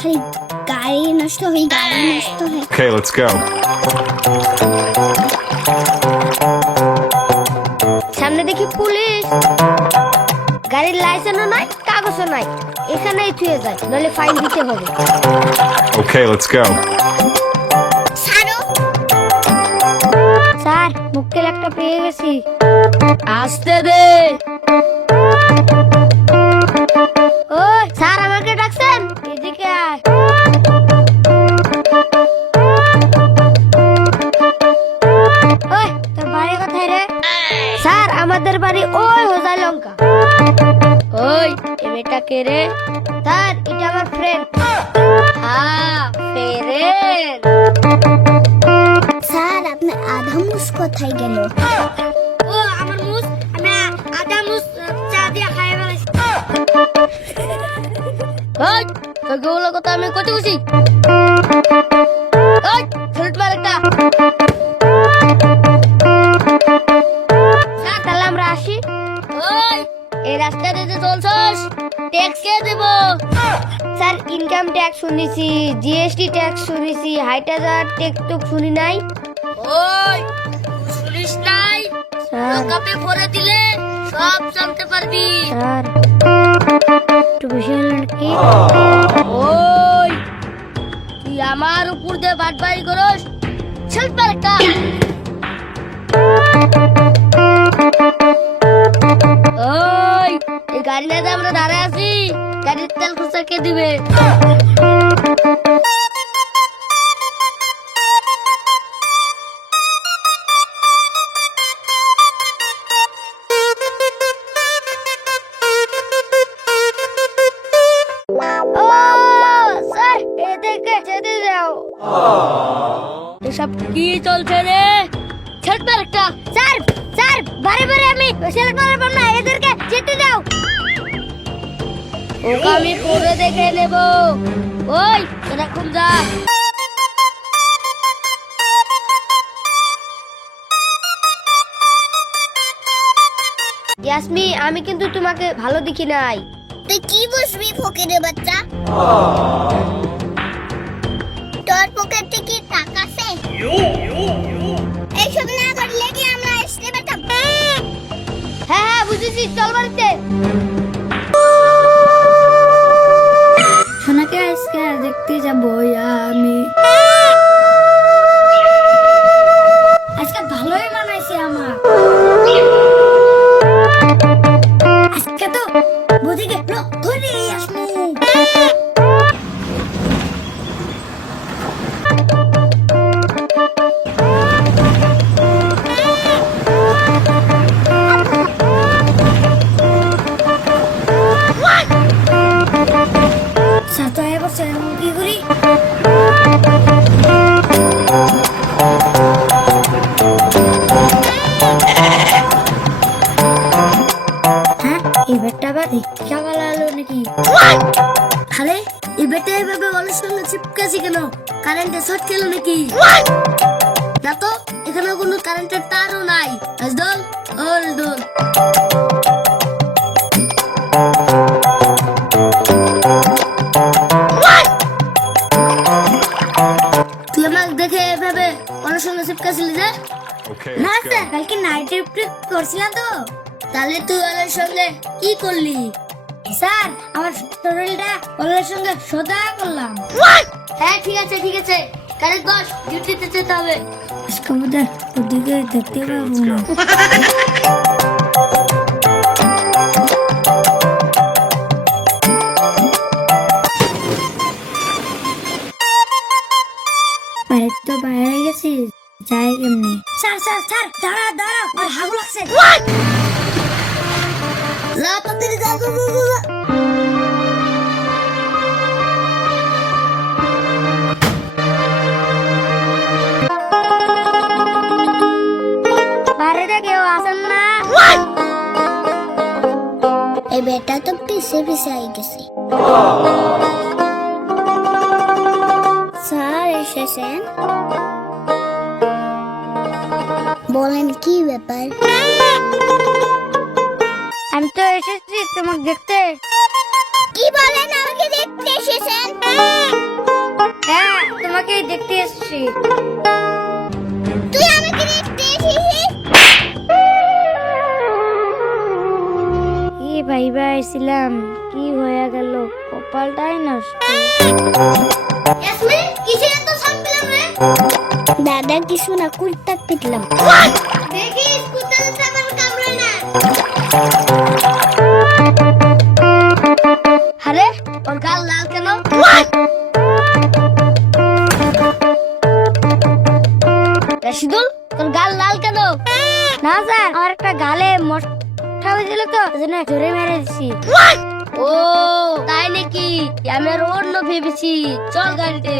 খালি গাড়ি নষ্ট হয়। Okay, let's go. সামনে দেখি পুলিশ, গাড়ির লাইসেন্সও নাই, কাগজও নাই, এখানেই থুয়ে যায়, নইলে ফাইন দিতে হবে। Okay, let's go. স্যার, মুক্কেল একটা পেয়ে গেছি। আসতে দে। ও স্যার, আমাকে ডাকছেন? এদিকে আয়। ওই, তোর বাড়ি কোথায় রে? স্যার, আমাদের বাড়ি ওই হোজাই লঙ্কা। ওই, এ মেয়েটা কে রে? স্যার, এটা আমার ফ্রেন্ড। হ্যাঁ, ফ্রেন্ড। স্যার, আপনার আধা মুস কোথায় গেল? ও আমার মুস, আমি আধা মুস চা দিয়ে খাইয়ে ফেলেছি। ওই, তোর গোলা কথা আমি কত খুশি। ওই, সেলুট মার একটা। স্যার, তাহলে আমরা আসি। ওই, এই রাস্তা দিয়ে চলছস, ট্যাক্স কে দেব? স্যার, ইনকাম ট্যাক্স শুনেছি, জিএসটি ট্যাক্স শুনেছি, হাইটাজার ট্যাক্স তো শুনি নাই। ওই, শুনিস নাই? লকআপে ভরে দিলে সব জানতে পারবি। স্যার, একটু বেশি হলো নাকি? ওই, তুই আমার উপর দিয়ে বাটবাড়ি করস, সেলুট মার একটা। ওই, এই গাড়ি না আমরা দাঁড়ায় আছি, গাড়ির তেল খরচা কে দিবে? ও স্যার, এদিকে যেতে দাও। এসব কি চলছে রে? সেলুট মার একটা। স্যার, স্যার, বারে বারে আমি সেলুট মারবো না, এদেরকে যেতে দাও। ওকে আমি পরে দেখে নেব। ওই, তোরা খুব যা। ইয়াসমি, আমি কিন্তু তোমাকে ভালো দেখি নাই। তুই কি বুঝবি ফকিরের বাচ্চা? তোর পকেটে কি টাকা আছে? এইসব না করলে কি আমরা আসতে পারতাম? হ্যাঁ হ্যাঁ, বুঝেছি, চল বাড়িতে। সোনাকে আজকে দেখতে যাবো আমি। আজকে ভালোই মানাইছে আমার। আজকে তো বুঝিকে ধরে আসবো। সাতায় বছর কি করি? এবারটা আবার রিক্সা বানালো নাকি? আরে এবারটা এভাবে ওর সঙ্গে চিপকাছি কেন? কারেন্টে শর্ট খেলো নাকি? না তো, এখানে কোনো কারেন্টের তারও নাই। দোল ওল দোল। তুই আমাকে দেখে এভাবে ওর সঙ্গে চিপকাছিলি যে? Okay, না let's স্যার, go. কালকে নাইট ডিউটি করছিলাম তো। তাহলে তুই ওর সঙ্গে কি করলি? স্যার, আমার শরীরটা ওর সঙ্গে সোজা করলাম। হ্যাঁ, ঠিক আছে ঠিক আছে, কারেক্ট বস, ডিউটিতে যেতে হবে। আজকে আমাদের ওদিকে দেখতে Okay, পাবো let's না। go. বাড়ির তো বাইরে গেছি, যাই কেমনি? স্যার স্যার স্যার, দাঁড়া দাঁড়া, আর হাগু লাগছে। যা তাড়াতাড়ি যা, যা, যা, যা, যা। বাইরে কেউ আসেন না। এই বেটা তো পিছে পিছে আই গেছে। স্যার এসেছেন? বলেন কি ব্যাপার? আমি তো এসেছি তোমাকে দেখতে। কি বলেন, আমাকে দেখতে এসেছেন? হ্যাঁ তোমাকে দেখতে এসেছি। তুই আমাকে দেখতে এসেছিস? কি ভাইবা এসেছিলাম, কি হয়ে গেল, কপালটাই নষ্ট। ইয়াসমিন কিসে এত সাপ পেলাম রে? দাদা কিছু না, কুত্তা পিটলাম। দেখিস কুত্তা তো আমার কামড়ায় না। আরে ওর গাল লাল কেন? রাশিদুল তোর গাল লাল কেন? না স্যার, আমার একটা গালে মশা হয়েছিল তো, ওজন্য জোরে মেরে দিছি। ও তাই নাকি? আমি আর অন্য ভেবেছি। চল গাড়িতে।